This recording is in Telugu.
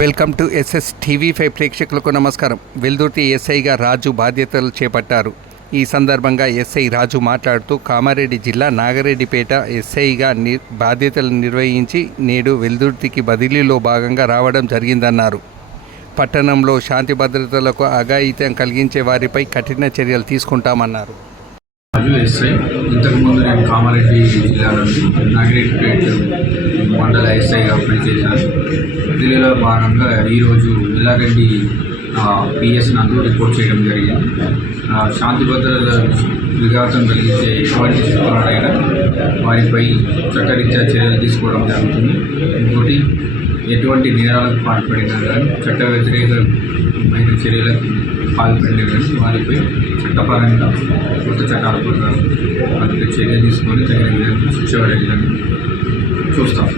Welcome to SS TV five ప్రేక్షకులకు నమస్కారం. వెల్దుర్తి ఎస్ఐగా రాజు బాధ్యతలు చేపట్టారు. ఈ సందర్భంగా ఎస్ఐ రాజు మాట్లాడుతూ కామారెడ్డి జిల్లా నాగరెడ్డిపేట ఎస్ఐగా ని బాధ్యతలు నిర్వహించి నేడు వెల్దుర్తికి బదిలీలో భాగంగా రావడం జరిగిందన్నారు. పట్టణంలో శాంతి భద్రతలకు అఘాయిత్యం కలిగించే వారిపై కఠిన చర్యలు తీసుకుంటామన్నారు. రాజు ఎస్ఐ ఇంతకుముందు నేను కామారెడ్డి జిల్లా నుండి నాగిరెడ్డిపేట మండల ఎస్ఐగా పనిచేశాను. జిల్లాలో భాగంగా ఈరోజు ఎల్లారెడ్డి పిఎస్ నందు రిపోర్ట్ చేయడం జరిగింది. శాంతి భద్రత విఘాతం కలిగించే ఎటువంటి చిత్రాలైనా వారిపై చట్టరీత్యా చర్యలు తీసుకోవడం జరుగుతుంది. ఇంకోటి ఎటువంటి నేరాలకు పాల్పడినా కానీ చట్ట వ్యతిరేకమైన చర్యలకు పాల్పడినా కానీ వారిపై చట్టపరంగా కొత్త చట్టాల ప్రకారం వారిపై చర్య తీసుకొని తగిన విధంగా శిక్ష పడే విధంగా చూస్తాం.